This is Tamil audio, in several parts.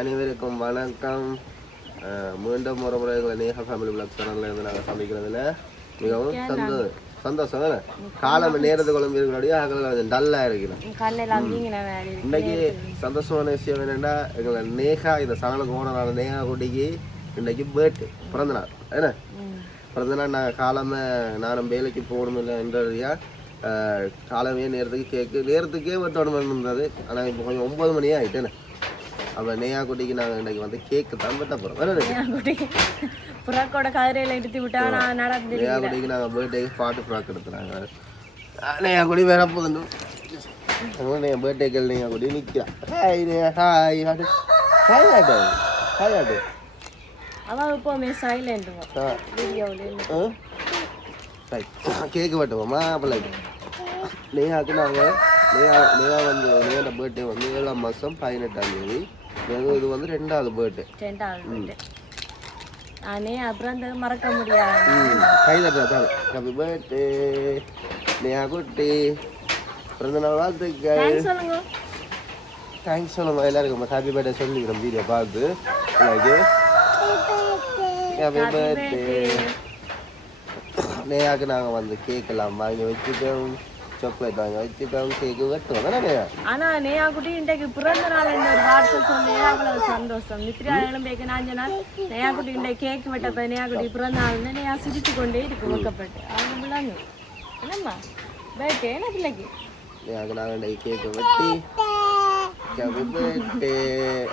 அனைவருக்கும் வணக்கம். மீண்டும் ஒரு முறை எங்களை நேஹா ஃபேமிலி பிளாக் சேனல்ல இருந்து நாங்கள் சந்திக்கிறதுல மிகவும் சந்தோஷம். காலம் நேரத்து குழம்பு இருக்கிறோடைய கொஞ்சம் டல்லாக இருக்கிறோம். இன்னைக்கு சந்தோஷமான விஷயம் என்னென்னா எங்களை நேஹா இந்த சேனலுக்கு ஓனரான நேஹா குட்டிக்கு இன்னைக்கு பர்த்டே பிறந்த நாள். என்ன பிறந்த நாள் நான் காலமே நானும் வேலைக்கு போகணும் இல்லை என்றதையா காலமே நேரத்துக்கே வெட்டணும் இருந்தது. ஆனால் இப்போ கொஞ்சம் 9 மணியே ஆகிட்டேன்னு அப்போ நேயா குட்டிக்கு நாங்கள் இன்றைக்கு வந்து கேக்கு தான் வெட்ட போகிறோம். நேயா குட்டிக்கு நாங்கள் பர்த்டேக்கு ஃப்ராக் எடுத்துனாங்க. நேயா குடி வேற போதும் என் பர்த்டேக்கள் நேயா குட்டி நிற்கிறா. ஹாய் நேயா, ஹாய் ஹாய் ஹாய் ஆட்டு ஹாய் ஆட்டு கேக்கு வெட்டுவோமா பிள்ளைக்கு. நேயாவுக்கு நாங்கள் நேயா வந்து நேயோட பர்த்டே வந்து 7ஆம் மாதம் 18ஆம் தேதி. இது வந்து 2வது பர்த்டே. மறக்க முடியாது. கைதட்டாதான் ஹாப்பி பர்த்டே நேயா குட்டி, பிறந்த நாள் வாழ்த்துக்கள். தேங்க்ஸ் சொல்லுங்க எல்லாருக்கும். ஹாப்பி பர்த்டே சொல்லிக்கிறோம் வீடியோ பார்த்து. Happy birthday. நேயாவுக்கு நாங்கள் வந்து கேக் எல்லாம் வாங்கி வச்சுட்டோம், சாக்லேட் வாங்கி வச்சுட்டோம், கேக்கு வெட்டுவோம் தானே. ஆனா நேயா குட்டி இன்றைக்கு பிறந்த நாள் என்ன ஒரு வார்த்தை சொன்னே அவ்வளவு சந்தோஷம். நித்யா எழும்பேக்கு நாஞ்ச நாள் நேயா குட்டி இன்றைக்கு கேக் வெட்டப்ப நேயா குட்டி பிறந்த நாள்னு நேயா சிரித்து கொண்டே இருக்கு வைக்கப்பட்டு. அவங்க பிள்ளைங்க என்னம்மா பர்த்டே என்ன பிள்ளைக்கு. நேயாவுக்கு நாங்கள் இன்றைக்கு கேக்கு வெட்டி ஹாப்பி பர்த்டே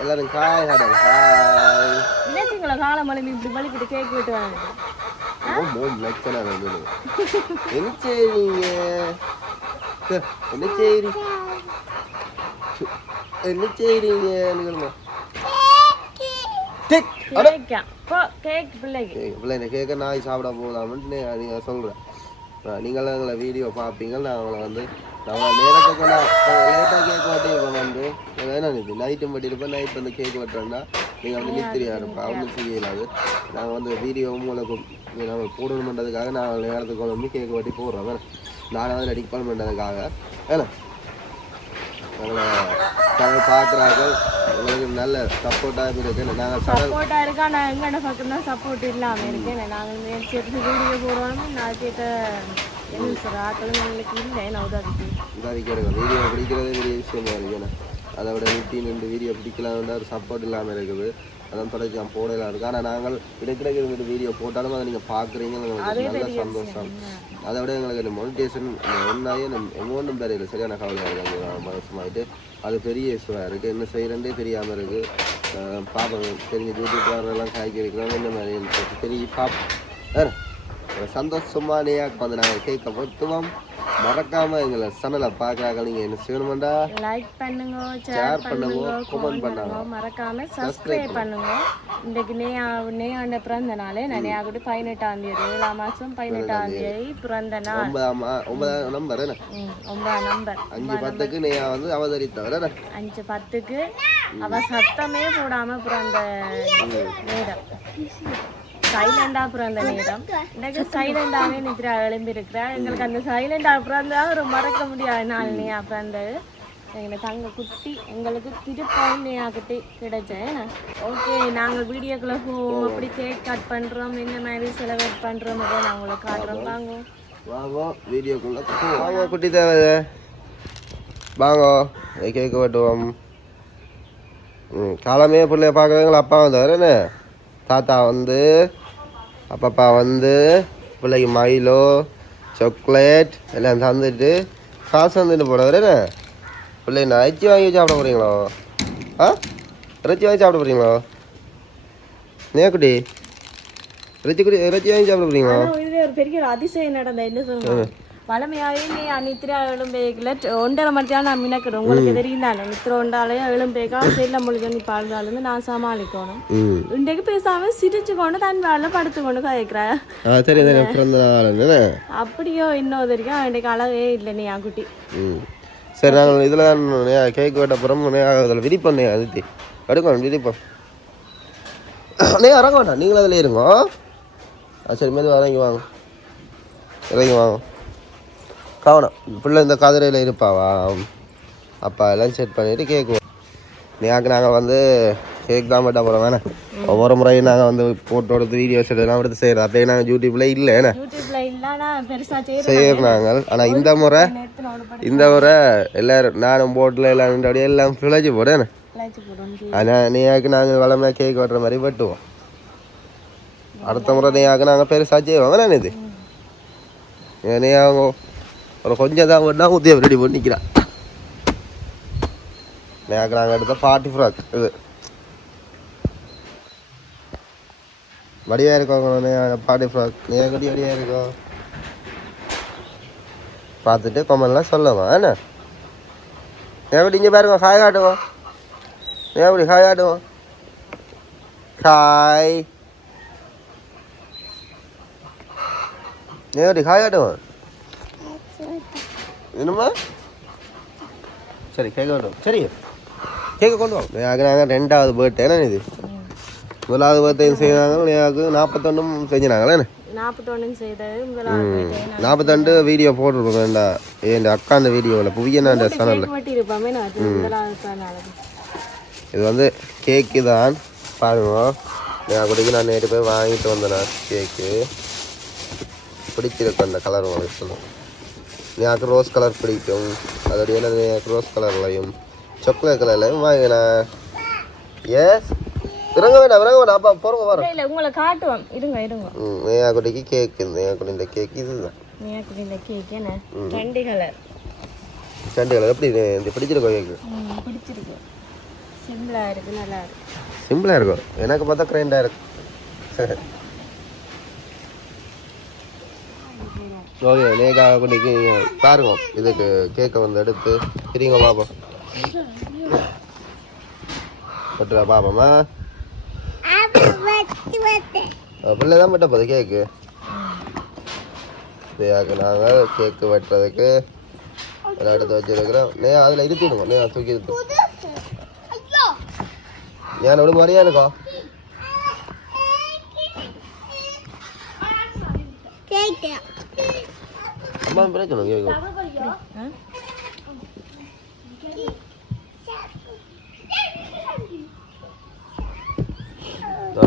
எல்லாரும் காய் ஹாடம் ஹாய். நினைச்சிங்களா காலை மலைமை இப்படி வலிக்கிட்டு கேக் வெட்டுவாங்க. என்ன செய்றீங்க என்ன செய்றீங்க என்ன செய்றீங்க கேட்க நாய் சாப்பிட போகலாம்னு நீங்கள் சொல்கிறேன். நீங்களும் எங்களை வீடியோ பார்ப்பீங்க. நான் அவங்கள வந்து நான் நேரத்துக்கு லேட்டாக கேக் வெட்டி இப்போ வந்து என்ன நைட்டும் வெட்டியிருப்பேன். நைட் வந்து கேக் வெட்டுறேன்னா நீங்கள் வந்து நித்திரியா இருப்பா ஒன்றும் செய்யலாது. நாங்கள் வந்து வீடியோவும் உங்களுக்கு நம்ம போடணுன்றதுக்காக நான் நேரத்துக்கு வந்து கேக் வெட்டி போடுறோம். நானும் வந்து டிக்பால் பண்ணுறதுக்காக ஏன்னா எங்களை சேனல் பார்க்குறாங்க. எங்களுக்கு நல்ல சப்போர்ட்டாக இருக்கு. நாங்கள் சப்போர்ட்டாக இருக்கா. நான் எங்கே பக்கம் தான் சப்போர்ட் இல்லாமல் இருக்கேன். நாங்கள் வீடியோ போடுவோம். நான் கேட்ட என்ன சொல்கிற ஆக்களும் எங்களுக்கு இல்லை. நான் உதாரிக்கிறேன் வீடியோ பிடிக்கிறதே பெரிய விஷயமா இருக்குண்ணே. அதை விட 102 வீடியோ பிடிக்கலாம்னு ஒரு சப்போர்ட் இல்லாமல் இருக்குது. அதான் தொடர்ச்சி நான் போடலாம் இருக்குது. ஆனால் நாங்கள் இடைக்கிடைக்கு இந்த வீடியோ போட்டாலும் அதை நீங்கள் பார்க்குறீங்க எங்களுக்கு நல்ல சந்தோஷம். அதை விட எங்களுக்கு மோனிடேஷன் ஒன்றாயே எமௌண்ட்டும் பெரிய இல்லை. சரியான கவலையாக இருக்குது. மனசுமாயிட்டு அது பெரிய இஷ்யூவாக இருக்குது. என்ன செய்கிறேன்டே தெரியாமல் இருக்குது. பார்ப்போம் தெரிஞ்ச யூடியூப்காரெல்லாம் காய்கறி இருக்கிறோம். இந்த மாதிரி பெரிய வேறு சந்தோஷமாக நேயாக்கு வந்து நாங்கள் கேட்க போட்டுவோம். மறக்காம எங்களை சேனலை பார்க்குறாங்க. நீங்கள் என்ன செய்யணுமாண்டா லைக் பண்ணுங்க, ஷேர் பண்ணுங்க, கமெண்ட் பண்ணுங்க, மறக்காம சப்ஸ்கிரைப் பண்ணுங்க. இன்றைக்கு நேயாண்ட பிறந்த நாள். நேயா கூட 18ஆம் தேதி 7ஆம் மாதம் 18ஆம் தேதி பிறந்த நாள். 9 நம்பர் 9 நம்பர் 5:10 நேயா வந்து அவதரித்தவர். 5:10 அவ சத்தமே போடாம பிறந்த நேரம். சைலண்டா பிறந்த நேரம். எனக்கு சைலண்டாவே நித்ரா எழும்பி இருக்கிறா. எங்களுக்கு அந்த சைலண்டா பிறந்தா ஒரு மறக்க முடியாத நாள். நேயா பிறந்தது எங்களை தங்க குட்டி எங்களுக்கு திருப்பவும் நேயா குட்டி கிடைச்சேன். ஓகே நாங்கள் வீடியோக்குள்ள போவோம். அப்படி கேக் கட் பண்ணுறோம், இந்த மாதிரி செலிப்ரேட் பண்ணுறோம். நான் உங்களுக்கு காட்டுறோம். வாங்க வீடியோக்குள்ள வாங்க. குட்டி தேவை வாங்க கேட்க வெட்டுவோம். காலமே பிள்ளைய பார்க்குறவங்கள அப்பா வந்தவர் என்ன தாத்தா வந்து அப்பப்பா வந்து பிள்ளைக்கு மயிலோ சாக்லேட் எல்லாம் தந்துட்டு காசு வந்துட்டு போனவர் என்ன பிள்ளை நான் இறைச்சி வாங்கி சாப்பிட போகிறீங்களோ? இறைச்சி வாங்கி சாப்பிட போகிறீங்களோ? நேக்குட்டி இறைச்சி வாங்கி சாப்பிட போகிறீங்களோ? இதுல ஒரு பெரிய அதிசயம் நடந்த என்ன சொல்லுங்க. பழமையாகவே நீ நித்திரா எழும்பேக்கில் 1.5 மணி நேரம் நான் மினக்கிறேன். உங்களுக்கு தெரியும் தானே நித்திர ஒன்றாலையும் எழும்பேக்கா செல்ல மொழி நீ பாழ்ந்தாலும் நான் சமாளிக்கணும். இன்றைக்கு பேசாம சிரிச்சு கொண்டு தன் வேலை படுத்து கொண்டு கதைக்கிறேன். அப்படியோ இன்னும் தெரியும். இன்றைக்கு அளவே இல்லை நீ என் குட்டி. சரி நாங்கள் இதில் கேக் வெட்ட அப்புறம் அதில் விதிப்போம். அதுத்தி எடுக்கணும் விதிப்போம். இறங்க வேண்டாம் நீங்களும் அதில் இருங்க. சரி மேலே இறங்கி வாங்க இறங்கி வாங்க. கவனம் பிள்ளை இந்த கதிரையில் இருப்பாவா அப்பா எல்லாம் செட் பண்ணிவிட்டு கேட்குவோம். நேக்கு நாங்கள் வந்து கேக் தான் பட்டா போகிறோம் வேணா ஒவ்வொரு முறையும் நாங்கள் வந்து போட்டோ எடுத்து வீடியோஸ் எடுத்துலாம் எடுத்து செய்கிறோம் அப்படியே நாங்கள் யூடியூப்ல இல்லை என்ன செய்யறாங்க. ஆனால் இந்த முறை எல்லாரும் நானும் போட்டில் எல்லாம் அப்படியே எல்லாம் பிழைச்சி போடேன். ஆனால் நீயாக்கு நாங்கள் வளமையாக கேக் வெட்டுற மாதிரி வெட்டுவோம். அடுத்த முறை நீயாக்கு நாங்கள் பெருசாக செய்வோம் வேணா இது நீங்க ஒரு கொஞ்சம் தான் வேணா ஊற்றி ரெடி பண்ணி நிற்கிறான். நீயாக்கு நாங்கள் எடுத்த பார்ட்டி ஃப்ராக் இது வடியாக இருக்கோம். பார்ட்டி ஃப்ராக் நீங்க கட்டி வடியாக இருக்கோம் பார்த்துட்டு கொமெண்ட்லாம் சொல்லுவோம் என்ன எப்படி இங்கே பாருங்க காய் காட்டுவோம் எப்படி காய் காட்டுவோம் காய் எப்படி காய் காட்டுவோம் என்னம்மா சரி கேட்க காட்டுவோம் சரி கேட்க கொண்டு வாங்க நாங்கள் 2வது பர்த்டே என்ன இது 1வது பர்த்டே செய்தாங்க 41 செஞ்சினாங்களே 42 வீடியோ போட்டிருப்போம் வேண்டா என் அக்கா அந்த வீடியோவில் புவியனா சேனலில். இது வந்து கேக்கு தான் பாருங்க கூட்டிக்கு நான் நேற்று போய் வாங்கிட்டு வந்தேன். கேக்கு பிடிச்சிருக்கும் அந்த கலர் உங்களுக்கு சொல்லுவோம். எனக்கு ரோஸ் கலர் பிடிக்கும் அதோடைய எனக்கு ரோஸ் கலர்லையும் சாக்லேட் கலர்லையும் வாங்கினேன். எஸ் இறங்க வேண்டாம் அப்பா போறோம் வரோம் இல்ல உங்களை காட்டுவோம் இருங்க நேயா குட்டிக்கு கேக் நேயா குட்டி இந்த கேக் இதுதான் நேயா குட்டி இந்த கேக் என்ன ரெண்டு கலர் எப்படி இந்த பிடிச்சிருக்கு கேக் பிடிச்சிருக்கு சிம்பிளா இருக்கு நல்லா இருக்கு சிம்பிளா இருக்கும் எனக்கு பார்த்தா கிரைண்டா இருக்கு. ஓகே நேகா குட்டிக்கு பாருங்க இதுக்கு கேக்கை வந்து எடுத்து பிரிங்க பாப்போம் பட்டுரா பாப்போமா அப்படிதான் மட்டும் போகுது கேக்கு நாங்கள் கேக்கு வெட்டுறதுக்கு எல்லாம் எடுத்து வச்சிருக்கிறோம். அதில் இருத்திடுங்க தூக்கி இருக்கு ஏன் விட மாதிரியா இருக்கோம் அம்மா பிரச்சனை கேட்கும்.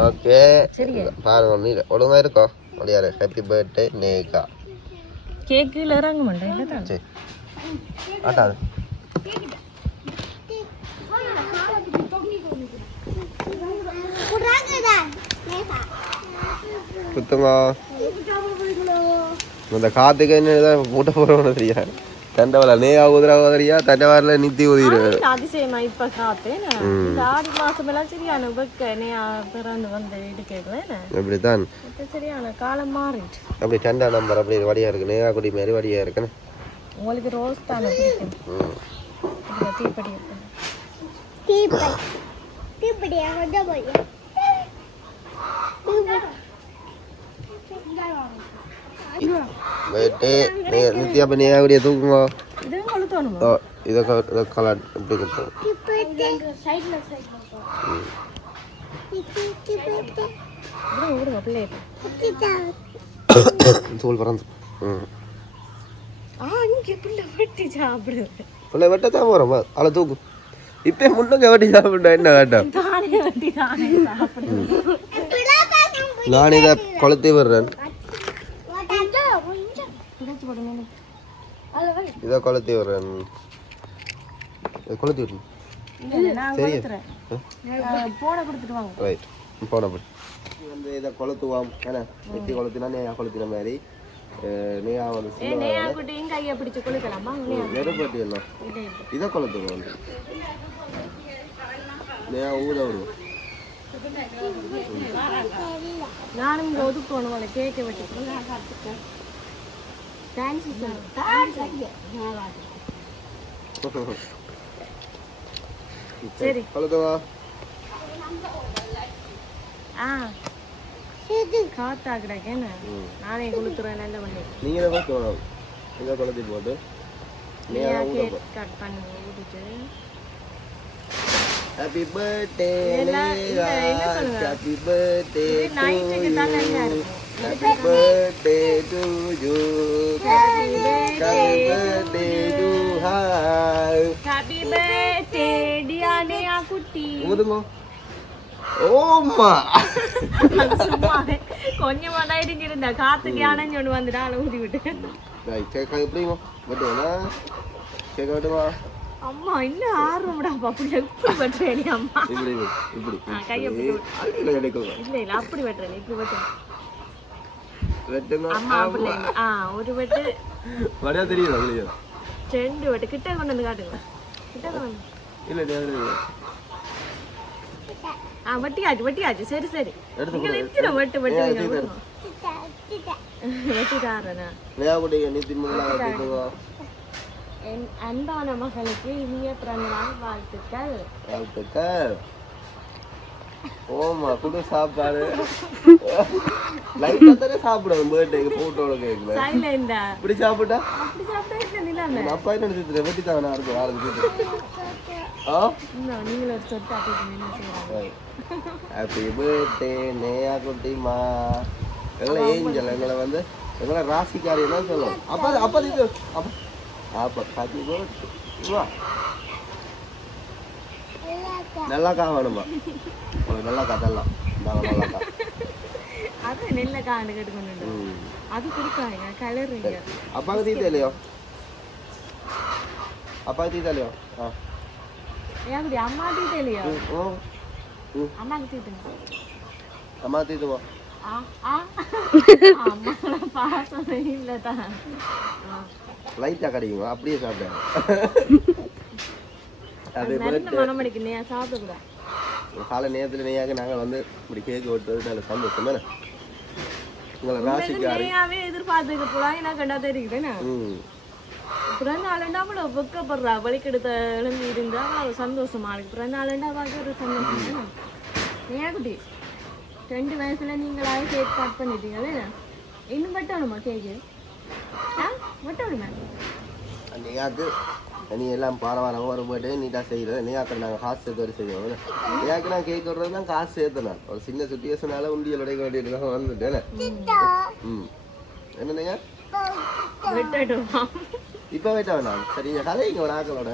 ஓகே பாருங்க நீ ஒழுங்கா இருக்கோ முடியாது. ஹாப்பி பர்த்டே நேகா கேக்குல இறங்க மாட்டேன் சரி ஆட்டாது குத்துங்க இந்த காத்துக்கு என்ன மூட்டை போடுவோம் தெரியாது தண்டவல நே ஊதுறியா தண்டவாரில் நித்தி ஊதிரு அதிசயமா இப்ப காத்து இந்த ஆடி மாசம் எல்லாம் சரியான பிறந்து வந்து இப்படித்தான் சரியான காலம் மாறிட்டு அப்படி டண்டா நம்பர் அப்படி வடியா இருக்கு நேகா குடி மாதிரி வடியா இருக்குன்னு உங்களுக்கு ரோஸ் தானே பிடிக்கும். தீப்படி நித்யா பண்ணி அப்படியே தூக்குங்க இதை கலர் இப்படி கொடுத்தோம் தூள் பறந்து பிள்ளை வெட்டத்தான் போகிறோம் அதை தூக்கு இப்போ முன்னுக்கு வெட்டி சாப்பிட்டா என்ன கேட்டேன் நான் இதை கொளுத்தி விடுறேன் இதை கொளுத்தி விடுறேன் கொளுத்தி விடுறேன் சரி ரைட் போன வந்து இதை கொளுத்துவோம் ஏன்னா வெட்டி கொளுத்தினா நெய்யா கொளுத்தின மாதிரி நெய்யா வந்து நெருப்பட்டி எல்லாம் இதை கொளுத்துவோம் வந்து நெய்யா ஊத விடுவோம். நானும் இங்கே ஒதுக்கணும் கேட்க வெட்டி சரி கொளுத்துவா காத்தா கிடக்கேன்னு நானே கொளுத்துறேன் நல்ல பண்ணி நீங்களே கொளுத்தணும் இதை கொளுத்தி போட்டு கட் பண்ணி ஊதிட்டு Happy birthday Leila Happy birthday to you Happy birthday to you Happy birthday to her Happy birthday dear Nea Kutti ஊதுங்க ஓம்மா அது சும்மாவே கொஞ்சமா தான் இருந்த காத்துக்கு யானைன்னு ஒன்று வந்துட்டா அதை ஊதி விட்டு கேட்க எப்படிமா வெட்டுவா கேட்க வெட்டுவா அம்மா இன்னும் ஆர்வம்டா அப்படி எப்படி வெட்டுறேன் அம்மா இப்படி இப்படி கையை இல்லை எடுக்கோங்க இல்ல இல்ல அப்படி வெட்டுறேன் இப்படி வெட்டுறேன் வெட்டுங்க அம்மா அப்படி ஒரு வெட்டு வரையா தெரியுதா வெளியே 2 வெட்டு கிட்ட கொண்டு வந்து காட்டுங்க கிட்ட கொண்டு வந்து இல்லை இல்லை வெட்டியாச்சு சரி சரி நீங்கள் எத்தனை வெட்டு வெட்டுவீங்க வெட்டிட்டாரண்ணா என் அன்பான மகளுக்கு இனிய பிறந்தநாள் வாழ்த்துக்கள் வாழ்த்துக்கள் ஓமா குடு சாப்பாடு லைட்டா தானே சாப்பிடுவோம் பர்த்டேக்கு போட்டோல கேக்கல சைலண்டா இப்படி சாப்பிட்டா அப்படி சாப்பிட்டா நிலாமே அப்பா என்ன நினைச்சிட்டு வெட்டி தான இருக்கு ஆளுக்கு ஆ நீங்க ஒரு சொட்டு அப்படிங்க செய்றாங்க ஹேப்பி பர்த்டே நேயா குட்டிமா எங்களை ஏஞ்சல் எங்களை வந்து எங்களை ராசிக்காரி என்ன சொல்லுவோம் அப்பா இது அப்பா ஹேப்பி பர்த்டே வா நல்லா காவணுமா நல்லா கதெல்லாம் நல்லா கா அது நெல்ல காண்டு கேட்டுக்கொண்டு அது குடிக்காங்க கலருங்க அப்பாவுக்கு தீத்த இல்லையோ அப்பாவுக்கு தீத்த இல்லையோ ஏன் அம்மா தீத்த இல்லையோ அம்மாக்கு தீத்துங்க அம்மா தீத்துவா அம்மா பாசம் இல்லதான் லைட்டா கிடைக்குமா அப்படியே சாப்பிட்டேன் அது மனமடிக்கு நே சாப்பிடக்கூடாது காலை நேரத்தில் நெய்யாக நாங்கள் வந்து இப்படி கேக் ஓட்டுறது நல்ல சந்தோஷம் தானே உங்களை ராசிக்காரி நெய்யாவே எதிர்பார்த்துக்க போலாம் நான் கண்டா தெரியுதுண்ணா பிறந்த நாளுண்டா அவ்வளோ வெக்கப்படுறா வலிக்கெடுத்த எழுந்து இருந்தா அவ்வளோ சந்தோஷமா இருக்கு பிறந்த நாளுண்டா பார்க்க ஒரு சந்தோஷம் தானே நெய்யா குட்டி 2 வயசுல நீங்களாவே கேக் கட் பண்ணிட்டீங்களே இன்னும் வெட்டணுமா கேக்கு வெட்டணுமா நெய்யாக்கு நீ எல்லாம் பரவாயில்ல ஒரு போய்ட்டு நீட்டாக செய்கிறது நீயாக்க நாங்கள் காசு சேர்த்து செய்வோம் நீயாக்கு நான் கேக் விடுறது தான் காசு சேர்த்தேன் ஒரு சின்ன சுட்டியேஷனால உண்டியல் உடைக்க வேண்டியது தான் வந்துட்டேன் என்னங்க இப்போ வெயிட்டா வேணாம் சரி கதை இங்கே ஒரு ஆக்களோட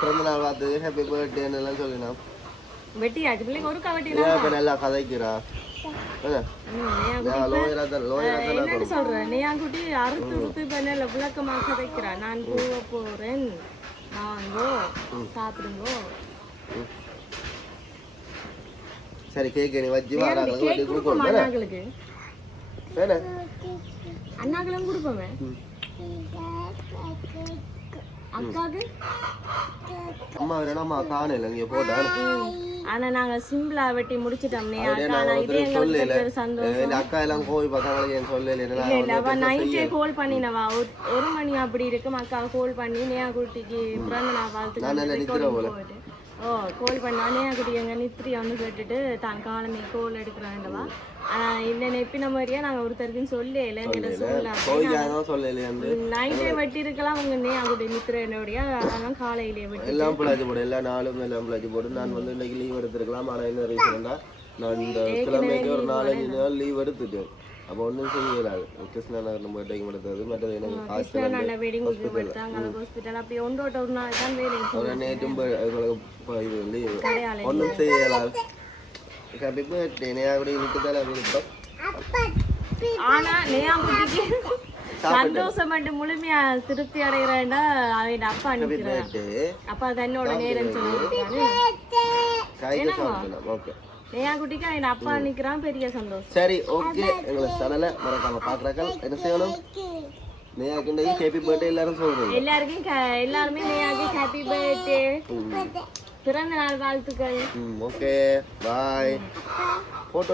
பிறந்த நாள் பார்த்து ஹாப்பி பர்த்டேன்னு எல்லாம் சொல்லினோம் வெட்டியாச்சு பிள்ளைங்க ஒரு கவட்டி இப்போ நல்லா கதைக்கிறா என்னன்னு சொல்றேன் நெய்யாங்குட்டி அறுத்து பண்ணல விளக்கமாக வைக்கிறான் நான் போக போறேன் வாங்கோ சாப்பிடுங்கோ சரி கேக் நீ வச்சு அண்ணாக்களுக்கு அண்ணாக்களும் கொடுப்போமே அக்காக்கு அம்மா வேணாமா காணல இங்க போட்டா ஆனா நாங்க சிம்பிளா வெட்டி முடிச்சிட்டோம்னே ஆனா இது எங்களுக்கு சந்தோஷம் அக்கா எல்லாம் கோவி பசங்களுக்கு ஏன் சொல்லல இல்ல அவ நைட்டே கால் பண்ணினவா 1 மணி அப்படி இருக்கும் அக்கா கால் பண்ணி நேயா குட்டிக்கு பிறந்த நாள் வாழ்த்துக்கள் கால் பண்ணா நேயா குட்டி எங்க நித்ரி வந்து கேட்டுட்டு தான் காலமே கால் எடுக்கிறாண்டவா ஆனா இந்த நெப்பின மாதிரியே நாங்க ஒருத்தருக்கும் சொல்லல நைட்டே வெட்டி இருக்கலாம் உங்க நேயா குட்டி நித்ரி என்னோடைய அதெல்லாம் காலையிலேயே வெட்டி எல்லாம் பிளாச்சு போடு எல்லா நாளும் எல்லாம் பிளாச்சு போடு நான் வந்து இன்னைக்கு லீவ் எடுத்துருக்கலாம் ஆனா என்ன ரீசன் தான் நான் இந்த கிழமைக்கு ஒரு 4-5 நாள் லீவ் எடுத்துட்டேன் அப்போ ஒன்றும் செய்யலாது கிருஷ்ணா நகர் நம்ம டைம் எடுத்தது மற்றது எனக்கு ஹாஸ்பிட்டல் அப்படி ஒன்றோட்ட ஒரு நாள் தான் வேலை நேற்றும் இது லீவ் ஒன்றும் செய்யலாது ஹாப்பி பர்த்டே நேயா கூட இருக்குதால விருப்பம் ஆனா நேயா குட்டிக்கு சந்தோஷம் மட்டும் முழுமையா திருப்தி அடைகிறேன்டா அவன் அப்பா அனுப்பிடுறேன் அப்பா தன்னோட நேரம் சொல்லிருக்காரு ஓகே நேயா குட்டிக்கு அவன் அப்பா நிக்கிறான் பெரிய சந்தோஷம் சரி ஓகே எங்களை சேனலை மறக்காம பாக்குறாக்கள் என்ன செய்யணும் நேயாக்கு ஹாப்பி பர்த்டே எல்லாரும் சொல்றீங்க எல்லாருமே நேயாக்கு ஹாப்பி பர்த்டே பிறந்த நாள் வாழ்த்துக்கள் ஓகே பாய் போட்டோ